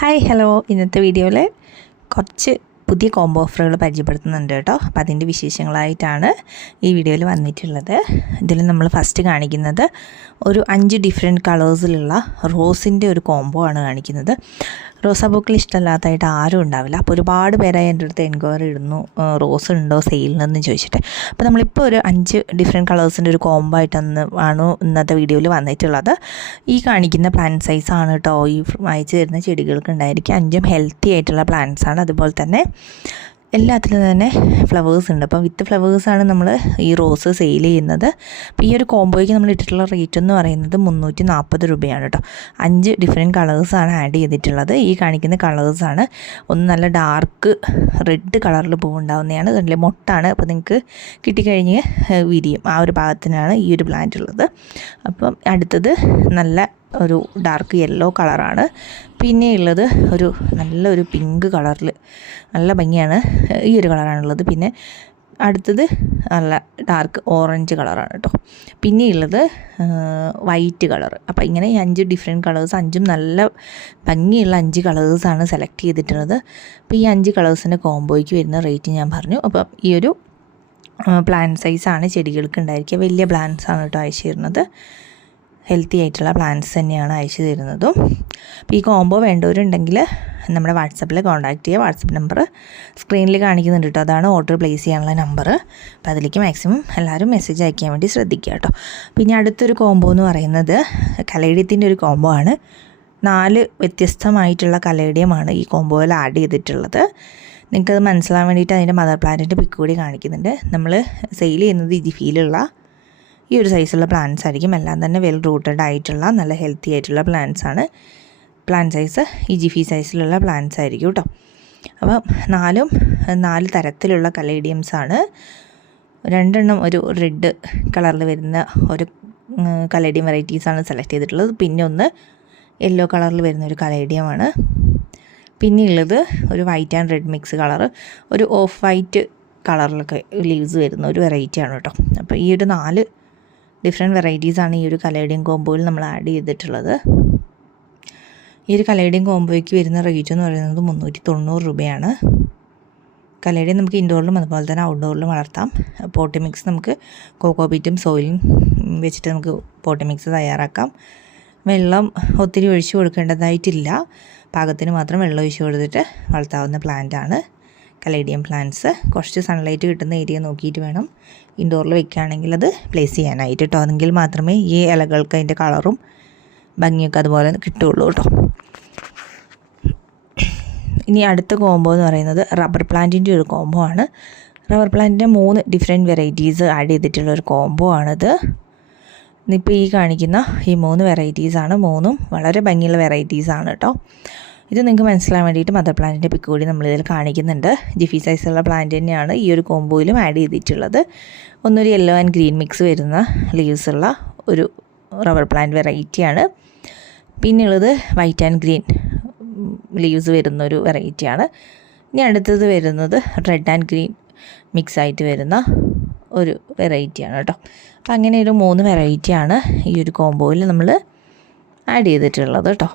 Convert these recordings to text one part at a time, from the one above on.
Hi hello, ഇന്നത്തെ വീഡിയോയിൽ കുറച്ച് പുതിയ കോംബോ ഓഫറുകൾ പരിചയപ്പെടുത്തുന്നുണ്ട് കേട്ടോ. അപ്പോൾ അതിൻ്റെ വിശേഷങ്ങളായിട്ടാണ് ഈ വീഡിയോയിൽ വന്നിട്ടുള്ളത്. ഇതിൽ നമ്മൾ ഫസ്റ്റ് കാണിക്കുന്നത് ഒരു 5 ഡിഫറെൻറ്റ് കളേഴ്സിലുള്ള റോസിൻ്റെ ഒരു കോംബോ ആണ് കാണിക്കുന്നത്. റോസാപ്പൂക്കൾ ഇഷ്ടമല്ലാത്തതായിട്ട് ആരും ഉണ്ടാവില്ല. അപ്പോൾ ഒരുപാട് പേരായി എൻ്റെ അടുത്ത് എൻക്വയറി ഇടുന്നു, റോസ് ഉണ്ടോ സെയിലിനെന്ന് ചോദിച്ചിട്ട്. അപ്പോൾ നമ്മളിപ്പോൾ ഒരു 5 ഡിഫറെൻറ്റ് കളേഴ്സിൻ്റെ ഒരു കോംബോ ആയിട്ടാണ് ഇന്നത്തെ വീഡിയോയിൽ വന്നിട്ടുള്ളത്. ഈ കാണിക്കുന്ന പ്ലാന്റ് സൈസാണ് കേട്ടോ ഈ അയച്ചു തരുന്ന ചെടികൾക്ക് ഉണ്ടായിരിക്കും. 5ഉം ഹെൽത്തി ആയിട്ടുള്ള പ്ലാന്റ്സ് ആണ്. അതുപോലെ തന്നെ എല്ലാത്തിലും തന്നെ ഫ്ലവേഴ്സ് ഉണ്ട്. അപ്പം വിത്ത് ഫ്ലവേഴ്സാണ് നമ്മൾ ഈ റോസ് സെയിൽ ചെയ്യുന്നത്. അപ്പോൾ ഈ ഒരു കോംബോയ്ക്ക് നമ്മൾ ഇട്ടിട്ടുള്ള റേറ്റ് എന്ന് പറയുന്നത് 340 രൂപയാണ് കേട്ടോ. 5 ഡിഫറെൻറ്റ് കളേഴ്സാണ് ആഡ് ചെയ്തിട്ടുള്ളത്. ഈ കാണിക്കുന്ന കളേഴ്സാണ്. ഒന്ന് നല്ല ഡാർക്ക് റെഡ് കളറിൽ പൂവുണ്ടാവുന്നതാണ്. അതിൽ മൊട്ടാണ്. അപ്പോൾ നിങ്ങൾക്ക് കിട്ടിക്കഴിഞ്ഞ് വിരിയും. ആ ഒരു ഭാഗത്തിനാണ് ഈ ഒരു പ്ലാന്റ് ഉള്ളത്. അപ്പം അടുത്തത് നല്ല ഒരു ഡാർക്ക് യെല്ലോ കളറാണ്. പിന്നെ ഉള്ളത് ഒരു നല്ലൊരു പിങ്ക് കളറിൽ നല്ല ഭംഗിയാണ്. ഈ ഒരു കളറാണുള്ളത്. പിന്നെ അടുത്തത് നല്ല ഡാർക്ക് ഓറഞ്ച് കളറാണ് കേട്ടോ. പിന്നെ ഉള്ളത് വൈറ്റ് കളർ. അപ്പോൾ ഇങ്ങനെ ഈ 5 ഡിഫറെൻറ്റ് കളേഴ്സ്, 5ഉം നല്ല ഭംഗിയുള്ള 5 കളേഴ്സാണ് സെലക്ട് ചെയ്തിട്ടുള്ളത്. അപ്പോൾ ഈ 5 കളേഴ്സിൻ്റെ കോംബോയ്ക്ക് വരുന്ന റേറ്റ് ഞാൻ പറഞ്ഞു. അപ്പം ഈ ഒരു പ്ലാന്റ് സൈസാണ് ചെടികൾക്ക് ഉണ്ടായിരിക്കുക. വലിയ പ്ലാന്റ്സാണ് കേട്ടോ അയച്ചു തരുന്നത്. ഹെൽത്തി ആയിട്ടുള്ള പ്ലാന്റ്സ് തന്നെയാണ് അയച്ചു തരുന്നതും. അപ്പോൾ ഈ കോംബോ വേണ്ടവരുണ്ടെങ്കിൽ നമ്മുടെ വാട്സപ്പിൽ കോൺടാക്റ്റ് ചെയ്യുക. വാട്സപ്പ് നമ്പർ സ്ക്രീനിൽ കാണിക്കുന്നുണ്ട് കേട്ടോ. അതാണ് ഓർഡർ പ്ലേസ് ചെയ്യാനുള്ള നമ്പർ. അപ്പോൾ അതിലേക്ക് മാക്സിമം എല്ലാവരും മെസ്സേജ് അയക്കാൻ വേണ്ടി ശ്രദ്ധിക്കുക കേട്ടോ. പിന്നെ അടുത്തൊരു കോംബോ എന്ന് പറയുന്നത് കലേഡിയത്തിൻ്റെ ഒരു കോംബോ ആണ്. 4 വ്യത്യസ്തമായിട്ടുള്ള കലേഡിയമാണ് ഈ കോംബോയിൽ ആഡ് ചെയ്തിട്ടുള്ളത്. നിങ്ങൾക്കത് മനസ്സിലാൻ വേണ്ടിയിട്ട് അതിൻ്റെ മദർ പ്ലാന്റിൻ്റെ പിക്ക് കൂടി കാണിക്കുന്നുണ്ട്. നമ്മൾ സെയിൽ ചെയ്യുന്നത് ജിഫിയിലുള്ള ഈ ഒരു സൈസുള്ള പ്ലാന്റ്സ് ആയിരിക്കും. എല്ലാം തന്നെ വെൽ റൂട്ടഡ് ആയിട്ടുള്ള നല്ല ഹെൽത്തി ആയിട്ടുള്ള പ്ലാന്റ്സ് ആണ്. പ്ലാന്റ് സൈസ് ഈ ജിഫി സൈസിലുള്ള പ്ലാന്റ്സ് ആയിരിക്കും കേട്ടോ. അപ്പം 4 തരത്തിലുള്ള കലേഡിയംസ് ആണ്. 2 ഒരു റെഡ് കളറിൽ വരുന്ന ഒരു കലേഡിയം വെറൈറ്റീസാണ് സെലക്ട് ചെയ്തിട്ടുള്ളത്. പിന്നെ ഒന്ന് യെല്ലോ കളറിൽ വരുന്ന ഒരു കലേഡിയമാണ്. പിന്നെ ഉള്ളത് ഒരു white and red mix colour, ഒരു ഓഫ് വൈറ്റ് കളറിലൊക്കെ ലീവ്സ് വരുന്ന ഒരു വെറൈറ്റിയാണ് കേട്ടോ. അപ്പോൾ ഈ ഒരു 4 ഡിഫറെൻറ്റ് വെറൈറ്റീസാണ് ഈ ഒരു കലേഡിയം കോംബോയിൽ നമ്മൾ ആഡ് ചെയ്തിട്ടുള്ളത്. ഈ ഒരു കലേഡിയം കോംബോയ്ക്ക് വരുന്ന റേറ്റ് എന്ന് പറയുന്നത് 390 രൂപയാണ്. കലേഡിയം നമുക്ക് ഇൻഡോറിലും അതുപോലെ തന്നെ ഔട്ട്ഡോറിലും വളർത്താം. പോട്ടി മിക്സ് നമുക്ക് കോക്കോപീറ്റും സോയിലും വെച്ചിട്ട് നമുക്ക് പോട്ടി മിക്സ് തയ്യാറാക്കാം. വെള്ളം ഒത്തിരി ഒഴിച്ചു കൊടുക്കേണ്ടതായിട്ടില്ല. പാകത്തിന് മാത്രം വെള്ളം ഒഴിച്ചു കൊടുത്തിട്ട് വളർത്താവുന്ന പ്ലാന്റാണ് കലേഡിയം പ്ലാന്റ്സ്. കുറച്ച് സൺലൈറ്റ് കിട്ടുന്ന ഏരിയ നോക്കിയിട്ട് വേണം ഇൻഡോറിൽ വെക്കുകയാണെങ്കിൽ അത് പ്ലേസ് ചെയ്യാനായിട്ട് കേട്ടോ. അതെങ്കിൽ മാത്രമേ ഈ ഇലകൾക്ക് അതിൻ്റെ കളറും ഭംഗിയൊക്കെ അതുപോലെ കിട്ടുകയുള്ളൂ കേട്ടോ. ഇനി അടുത്ത കോംബോ എന്ന് പറയുന്നത് റബ്ബർ പ്ലാന്റിൻ്റെ ഒരു കോംബോ ആണ്. റബ്ബർ പ്ലാന്റിൻ്റെ 3 ഡിഫറെൻറ്റ് വെറൈറ്റീസ് ആഡ് ചെയ്തിട്ടുള്ളൊരു കോംബോ ആണിത്. ഇപ്പോൾ ഈ കാണിക്കുന്ന ഈ 3 വെറൈറ്റീസാണ്. 3ഉം വളരെ ഭംഗിയുള്ള വെറൈറ്റീസാണ് കേട്ടോ. ഇത് നിങ്ങൾക്ക് മനസ്സിലാൻ വേണ്ടിയിട്ട് മദർ പ്ലാന്റിൻ്റെ പിക്ക് കൂടി നമ്മളിതിൽ കാണിക്കുന്നുണ്ട്. ജിഫി സൈസുള്ള പ്ലാന്റ് തന്നെയാണ് ഈ ഒരു കോംബോയിലും ആഡ് ചെയ്തിട്ടുള്ളത്. ഒന്നൊരു യെല്ലോ ആൻഡ് ഗ്രീൻ മിക്സ് വരുന്ന ലീവ്സ് ഉള്ള ഒരു റബ്ബർ പ്ലാന്റ് വെറൈറ്റിയാണ്. പിന്നെയുള്ളത് വൈറ്റ് ആൻഡ് ഗ്രീൻ ലീവ്സ് വരുന്ന ഒരു വെറൈറ്റിയാണ്. ഇനി അടുത്തത് വരുന്നത് റെഡ് ആൻഡ് ഗ്രീൻ മിക്സ് ആയിട്ട് വരുന്ന ഒരു വെറൈറ്റിയാണ് കേട്ടോ. അപ്പോൾ അങ്ങനെ ഒരു 3 വെറൈറ്റിയാണ് ഈ ഒരു കോംബോയിൽ നമ്മൾ ആഡ് ചെയ്തിട്ടുള്ളത് കേട്ടോ.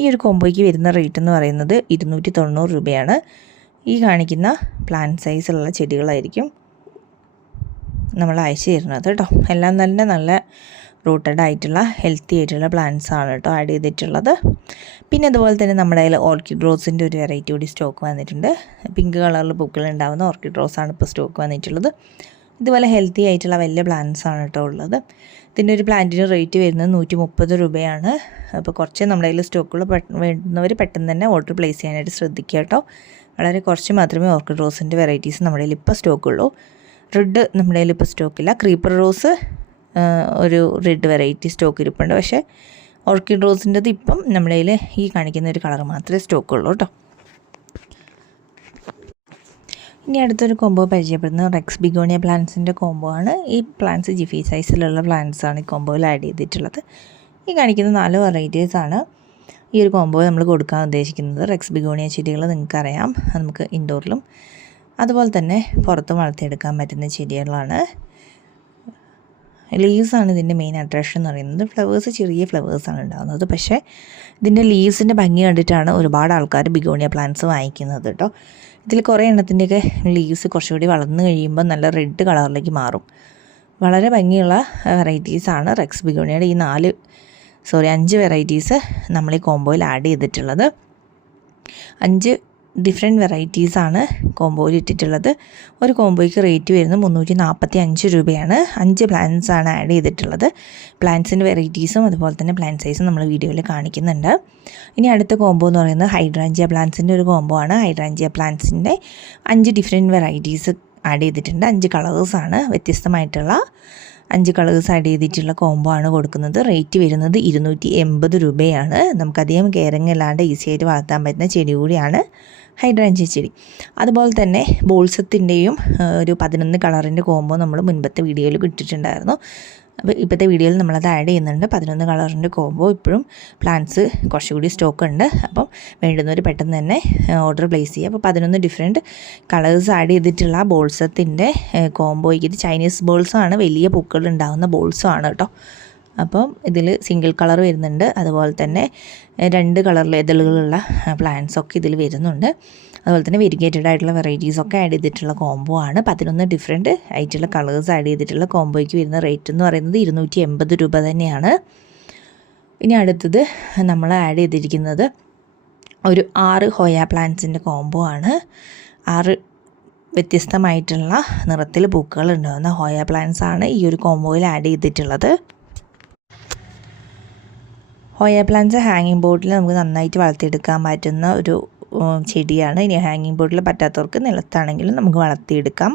ഈ ഒരു കോംബോയ്ക്ക് വരുന്ന റേറ്റ് എന്ന് പറയുന്നത് 290 രൂപയാണ്. ഈ കാണിക്കുന്ന പ്ലാന്റ് സൈസുള്ള ചെടികളായിരിക്കും നമ്മൾ അയച്ചു തരുന്നത് കേട്ടോ. എല്ലാം തന്നെ നല്ല റൂട്ടഡ് ആയിട്ടുള്ള ഹെൽത്തി ആയിട്ടുള്ള പ്ലാന്റ്സ് ആണ് കേട്ടോ ആഡ് ചെയ്തിട്ടുള്ളത്. പിന്നെ അതുപോലെ തന്നെ നമ്മുടെ കയ്യിൽ ഓർക്കിഡ് റോസിൻ്റെ ഒരു വെറൈറ്റി കൂടി സ്റ്റോക്ക് വന്നിട്ടുണ്ട്. പിങ്ക് കളറിൽ പൂക്കൾ ഉണ്ടാകുന്ന ഓർക്കിഡ് റോസാണ് ഇപ്പോൾ സ്റ്റോക്ക് വന്നിട്ടുള്ളത്. ഇതുപോലെ ഹെൽത്തി ആയിട്ടുള്ള വലിയ പ്ലാന്റ്സ് ആണ് കേട്ടോ ഉള്ളത്. ഇതിൻ്റെ ഒരു പ്ലാന്റിന് റേറ്റ് വരുന്നത് 130 രൂപയാണ്. അപ്പോൾ കുറച്ച് നമ്മുടെ കയ്യിൽ സ്റ്റോക്കുകൾ വേണ്ടുന്നവർ പെട്ടെന്ന് തന്നെ ഓർഡർ പ്ലേസ് ചെയ്യാനായിട്ട് ശ്രദ്ധിക്കുക കേട്ടോ. വളരെ കുറച്ച് മാത്രമേ ഓർക്കിഡ് റോസിൻ്റെ വെറൈറ്റീസ് നമ്മുടെ കയ്യിൽ ഇപ്പോൾ സ്റ്റോക്കുള്ളൂ. റെഡ് നമ്മുടെ കയ്യിൽ ഇപ്പോൾ സ്റ്റോക്കില്ല. ക്രീപ്പർ റോസ് ഒരു റെഡ് വെറൈറ്റി സ്റ്റോക്ക് ഇരിപ്പുണ്ട്. പക്ഷേ ഓർക്കിഡ് റോസിൻ്റെത് ഇപ്പം നമ്മുടെ കയ്യിൽ ഈ കാണിക്കുന്ന ഒരു കളർ മാത്രമേ സ്റ്റോക്കുള്ളൂ കേട്ടോ. ഇനി അടുത്തൊരു കോംബോ പരിചയപ്പെടുന്നത് റെക്സ് ബിഗോണിയ പ്ലാന്റ്സിൻ്റെ കോംബോ ആണ്. ഈ പ്ലാന്റ്സ് ജിഫി സൈസിലുള്ള പ്ലാന്റ്സാണ് ഈ കോംബോയിൽ ആഡ് ചെയ്തിട്ടുള്ളത്. ഈ കാണിക്കുന്ന 4 വെറൈറ്റീസാണ് ഈ ഒരു കോംബോ നമ്മൾ കൊടുക്കാൻ ഉദ്ദേശിക്കുന്നത്. റെക്സ് ബിഗോണിയ ചെടികൾ നിങ്ങൾക്കറിയാം, നമുക്ക് ഇൻഡോറിലും അതുപോലെ തന്നെ പുറത്തും വളർത്തിയെടുക്കാൻ പറ്റുന്ന ചെടികളാണ്. ലീവ്സാണ് ഇതിൻ്റെ മെയിൻ അട്രാക്ഷൻ എന്ന് പറയുന്നത്. ഫ്ലവേഴ്സ് ചെറിയ ഫ്ലവേഴ്സാണ് ഉണ്ടാകുന്നത്. പക്ഷേ ഇതിൻ്റെ ലീവ്സിൻ്റെ ഭംഗി കണ്ടിട്ടാണ് ഒരുപാട് ആൾക്കാർ ബിഗോണിയ പ്ലാന്റ്സ് വാങ്ങിക്കുന്നത് കേട്ടോ. ഇതിൽ കുറേ എണ്ണത്തിൻ്റെയൊക്കെ ലീവ്സ് കുറച്ചുകൂടി വളർന്നു കഴിയുമ്പോൾ നല്ല റെഡ് കളറിലേക്ക് മാറും. വളരെ ഭംഗിയുള്ള വെറൈറ്റീസാണ് റെക്സ് ബിഗോണിയയുടെ ഈ 5 വെറൈറ്റീസ് നമ്മൾ ഈ കോംബോയിൽ ആഡ് ചെയ്തിട്ടുള്ളത്. 5 ഡിഫറെൻറ്റ് വെറൈറ്റീസാണ് കോംബോയിൽ ഇട്ടിട്ടുള്ളത്. ഒരു കോംബോയ്ക്ക് റേറ്റ് വരുന്നത് 345 രൂപയാണ്. 5 പ്ലാന്റ്സാണ് ആഡ് ചെയ്തിട്ടുള്ളത്. പ്ലാന്റ്സിൻ്റെ വെറൈറ്റീസും അതുപോലെ തന്നെ പ്ലാന്റ് സൈസും നമ്മൾ വീഡിയോയിൽ കാണിക്കുന്നുണ്ട്. ഇനി അടുത്ത കോംബോ എന്ന് പറയുന്നത് ഹൈഡ്രാഞ്ചിയ പ്ലാന്റ്സിൻ്റെ ഒരു കോംബോ ആണ്. ഹൈഡ്രാഞ്ചിയ പ്ലാന്റ്സിൻ്റെ 5 ഡിഫറെൻറ്റ് വെറൈറ്റീസ് ആഡ് ചെയ്തിട്ടുണ്ട്. 5 കളേഴ്സാണ്, വ്യത്യസ്തമായിട്ടുള്ള 5 കളേഴ്സ് ആഡ് ചെയ്തിട്ടുള്ള കോംബോ ആണ് കൊടുക്കുന്നത്. റേറ്റ് വരുന്നത് 280 രൂപയാണ്. നമുക്കധികം കെയറിങ് അല്ലാണ്ട് ഈസി ആയിട്ട് വളർത്താൻ പറ്റുന്ന ചെടി കൂടിയാണ് ഹൈഡ്രാഞ്ചിയ ചെടി. അതുപോലെ തന്നെ ബോൾസത്തിൻ്റെയും ഒരു 11 കളറിൻ്റെ കോംബോ നമ്മൾ മുൻപത്തെ വീഡിയോയിൽ ഇട്ടിട്ടുണ്ടായിരുന്നു. അപ്പോൾ ഇപ്പോഴത്തെ വീഡിയോയിൽ നമ്മളത് ആഡ് ചെയ്യുന്നുണ്ട്. 11 കളറിൻ്റെ കോംബോ ഇപ്പോഴും പ്ലാന്റ്സ് കുറച്ചുകൂടി സ്റ്റോക്ക് ഉണ്ട്. അപ്പം വേണ്ടുന്നവർ പെട്ടെന്ന് തന്നെ ഓർഡർ പ്ലേസ് ചെയ്യുക. അപ്പോൾ 11 ഡിഫറെൻറ്റ് കളേഴ്സ് ആഡ് ചെയ്തിട്ടുള്ള ബോൾസത്തിൻ്റെ കോംബോയ്ക്ക് ഇത് ചൈനീസ് ബോൾസാണ്, വലിയ പൂക്കൾ ഉണ്ടാകുന്ന ബോൾസുമാണ് കേട്ടോ. അപ്പം ഇതിൽ സിംഗിൾ കളർ വരുന്നുണ്ട്. അതുപോലെ തന്നെ 2 കളറിൽ ഇതളുകളുള്ള പ്ലാന്റ്സൊക്കെ ഇതിൽ വരുന്നുണ്ട്. അതുപോലെ തന്നെ വെരിഗേറ്റഡ് ആയിട്ടുള്ള വെറൈറ്റീസൊക്കെ ആഡ് ചെയ്തിട്ടുള്ള കോംബോ ആണ്. 11 ഡിഫറെൻറ്റ് ആയിട്ടുള്ള കളേഴ്സ് ആഡ് ചെയ്തിട്ടുള്ള കോംബോയ്ക്ക് വരുന്ന റേറ്റ് എന്ന് പറയുന്നത് 280 രൂപ തന്നെയാണ്. ഇനി അടുത്തത് നമ്മൾ ആഡ് ചെയ്തിരിക്കുന്നത് ഒരു 6 ഹോയ പ്ലാന്റ്സിൻ്റെ കോംബോ ആണ്. 6 വ്യത്യസ്തമായിട്ടുള്ള നിറത്തിൽ പൂക്കൾ ഉണ്ടാകുന്ന ഹോയ പ്ലാന്റ്സ് ആണ് ഈ ഒരു കോംബോയിൽ ആഡ് ചെയ്തിട്ടുള്ളത്. ഹോയ പ്ലാന്റ്സ് ഹാങ്ങിങ് ബോർഡിൽ നമുക്ക് നന്നായിട്ട് വളർത്തിയെടുക്കാൻ പറ്റുന്ന ഒരു ചെടിയാണ്. ഇനി ഹാങ്ങിങ് ബോർഡിൽ പറ്റാത്തവർക്ക് നിലത്താണെങ്കിലും നമുക്ക് വളർത്തിയെടുക്കാം.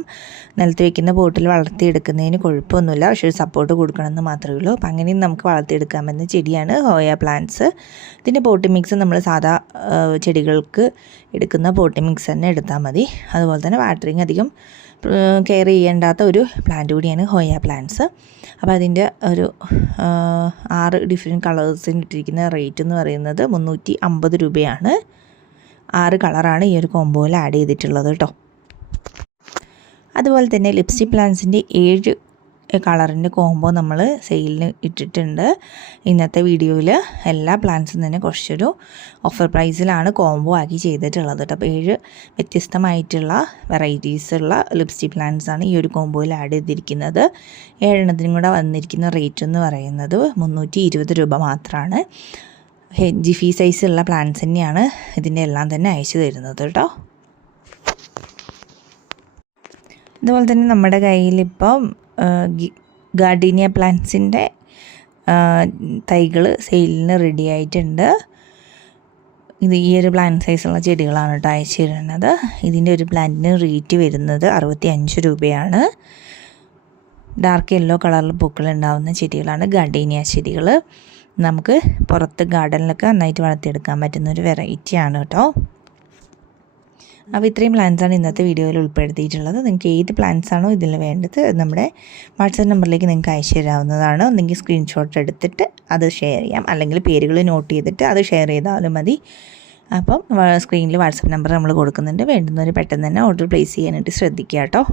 നിലത്ത് വയ്ക്കുന്ന ബോട്ടിൽ വളർത്തിയെടുക്കുന്നതിന് കുഴപ്പമൊന്നുമില്ല, പക്ഷേ ഒരു സപ്പോർട്ട് കൊടുക്കണമെന്ന് മാത്രമേ ഉള്ളൂ. അപ്പം അങ്ങനെയും നമുക്ക് വളർത്തിയെടുക്കാൻ പറ്റുന്ന ചെടിയാണ് ഹോയ പ്ലാന്റ്സ്. ഇതിൻ്റെ പോട്ടി മിക്സ് നമ്മൾ സാധാ ചെടികൾക്ക് എടുക്കുന്ന പോട്ടി മിക്സ് തന്നെ എടുത്താൽ മതി. അതുപോലെ തന്നെ വാട്ടറിങ് അധികം കെയർ ചെയ്യേണ്ടാത്ത ഒരു പ്ലാന്റ് കൂടിയാണ് ഹോയ പ്ലാന്റ്സ്. അപ്പോൾ അതിൻ്റെ ഒരു 6 ഡിഫറെൻറ്റ് കളേഴ്സിന് ഇട്ടിരിക്കുന്ന റേറ്റ് എന്ന് പറയുന്നത് 350 രൂപയാണ്. 6 കളറാണ് ഈ ഒരു കോംബോയിൽ ആഡ് ചെയ്തിട്ടുള്ളത് കേട്ടോ. അതുപോലെ തന്നെ ലിപ്സ്റ്റിക് പ്ലാന്റ്സിൻ്റെ 7 കളറിൻ്റെ കോംബോ നമ്മൾ സെയിലിന് ഇട്ടിട്ടുണ്ട്. ഇന്നത്തെ വീഡിയോയിൽ എല്ലാ പ്ലാന്റ്സും തന്നെ കുറച്ചൊരു ഓഫർ പ്രൈസിലാണ് കോംബോ ആക്കി ചെയ്തിട്ടുള്ളത് കേട്ടോ. അപ്പോൾ 7 വ്യത്യസ്തമായിട്ടുള്ള വെറൈറ്റീസുള്ള ലിപ്സ്റ്റിക് പ്ലാന്റ്സാണ് ഈ ഒരു കോംബോയിൽ ആഡ് ചെയ്തിരിക്കുന്നത്. 7 എണ്ണത്തിനും കൂടെ വന്നിരിക്കുന്ന റേറ്റ് എന്ന് പറയുന്നത് 320 രൂപ മാത്രമാണ്. ജിഫി സൈസുള്ള പ്ലാന്റ്സ് തന്നെയാണ് ഇതിൻ്റെ എല്ലാം തന്നെ അയച്ചു തരുന്നത് കേട്ടോ. അതുപോലെ തന്നെ നമ്മുടെ കയ്യിലിപ്പം ഗാർഡീനിയ പ്ലാന്റ്സിൻ്റെ തൈകൾ സെയിലിന് റെഡി ആയിട്ടുണ്ട്. ഇത് ഈ ഒരു പ്ലാന്റ് സൈസുള്ള ചെടികളാണ് കേട്ടോ അയച്ചു തരുന്നത്. ഇതിൻ്റെ ഒരു പ്ലാന്റിന് റേറ്റ് വരുന്നത് 65 രൂപയാണ്. ഡാർക്ക് യെല്ലോ കളറിൽ പൂക്കൾ ഉണ്ടാകുന്ന ചെടികളാണ് ഗാർഡീനിയ ചെടികൾ. നമുക്ക് പുറത്ത് ഗാർഡനിലൊക്കെ നന്നായിട്ട് വളർത്തിയെടുക്കാൻ പറ്റുന്ന ഒരു വെറൈറ്റിയാണ് കേട്ടോ. അപ്പോൾ ഇത്രയും പ്ലാന്റ്സാണ് ഇന്നത്തെ വീഡിയോയിൽ ഉൾപ്പെടുത്തിയിട്ടുള്ളത്. നിങ്ങൾക്ക് ഏത് പ്ലാന്റ്സാണോ ഇതിൽ വേണ്ടത് നമ്മുടെ വാട്സാപ്പ് നമ്പറിലേക്ക് നിങ്ങൾക്ക് അയച്ചു തരാവുന്നതാണ്. ഒന്നെങ്കിൽ സ്ക്രീൻഷോട്ട് എടുത്തിട്ട് അത് ഷെയർ ചെയ്യാം, അല്ലെങ്കിൽ പേരുകൾ നോട്ട് ചെയ്തിട്ട് അത് ഷെയർ ചെയ്താലും മതി. അപ്പം സ്ക്രീനിൽ വാട്സാപ്പ് നമ്പർ നമ്മൾ കൊടുക്കുന്നുണ്ട്. വേണ്ടുന്നവർ പെട്ടെന്ന് തന്നെ ഓർഡർ പ്ലേസ് ചെയ്യാനായിട്ട് ശ്രദ്ധിക്കുക കേട്ടോ.